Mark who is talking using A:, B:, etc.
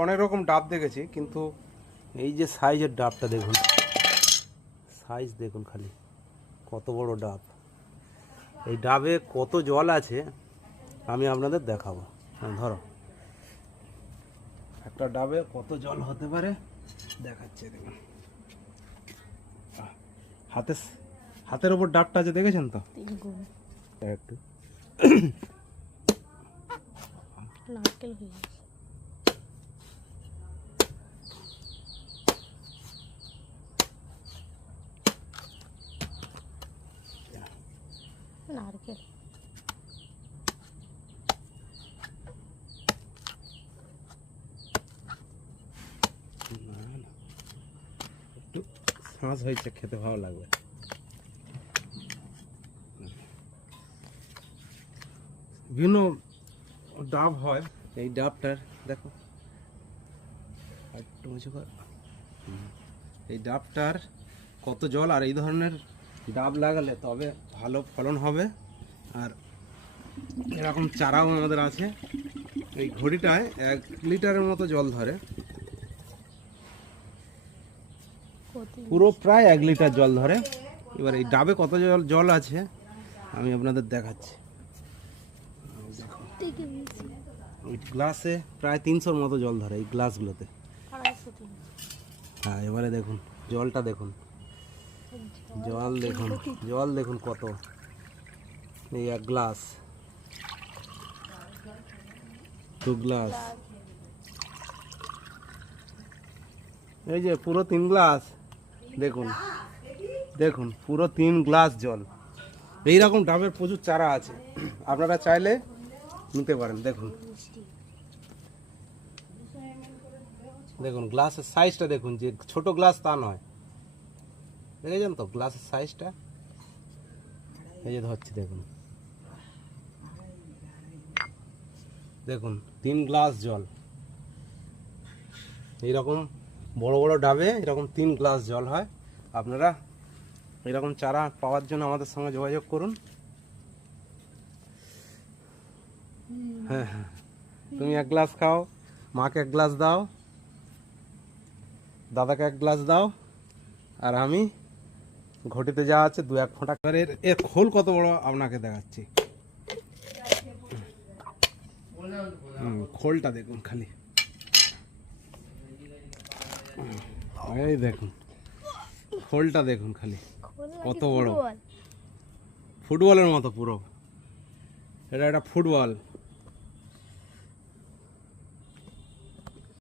A: অনেক রকম ডাব দেখেছি কিন্তু এই যে সাইজের ডাবটা দেখুন। সাইজ দেখুন খালি কত বড় ডাব। এই ডাবে কত জল আছে আমি আপনাদের দেখাবো। হ্যাঁ ধরো। একটা ডাবে কত জল হতে পারে দেখাচ্ছে দেখুন। হাতে হাতের ওপর ডাবটা আছে দেখেছেন তো? একটু।
B: নারকেল হয়ে নারকেল।
A: শাঁস হয়েছে, খেতে ভালো লাগবে। বিভিন্ন ডাব হয়, এই ডাবটার, দেখো। একটু। এই ডাবটার কত জল, আর এই ধরনের ডাব লাগালে তবে ভালো ফলন হবে। আর এরকম চারাও আমাদের আছে। এই ঘড়িটায় এক লিটারের মতো জল ধরে। পুরো প্রায় এক লিটার জল ধরে। এবার এই ডাবে কত জল জল আছে আমি আপনাদের দেখাচ্ছি। ওই গ্লাসে প্রায় তিনশোর মতো জল ধরে এই গ্লাসগুলোতে। হ্যাঁ এবারে দেখুন জলটা দেখুন। জল দেখুন জল দেখুন কত। এই এক গ্লাস। দু গ্লাস। এই যে পুরো তিন গ্লাস। দেখুন দেখুন, পুরো তিন গ্লাস জল। এইরকম ডাবের প্রচুর চারা আছে। আপনারা চাইলে নিতে পারেন, দেখুন। দেখুন, গ্লাসের সাইজটা দেখুন, যে ছোট গ্লাস তা নয়। দেখেছেন তো গ্লাসের সাইজটা এই যে ধরছি, দেখুন। দেখুন, তিন গ্লাস জল। এইরকম বড় বড় ডাবে এরকম তিন গ্লাস জল হয়। আপনারা এরকম চারা পাওয়ার জন্য আমাদের সঙ্গে যোগাযোগ করুন। হ্যাঁ হ্যাঁ। তুমি এক গ্লাস খাও, মাকে এক গ্লাস দাও, দাদাকে এক গ্লাস দাও, আর আমি ঘটিতে যা আছে দু এক ফোঁটা। করে এর- এর খোল কত বড় আপনাকে দেখাচ্ছি। হুম, খোলটা দেখুন খালি। হুম, এই দেখুন। খোলটা দেখুন খালি কত বড়। ফুটবলের মতো পুরো। এটা একটা ফুটবল।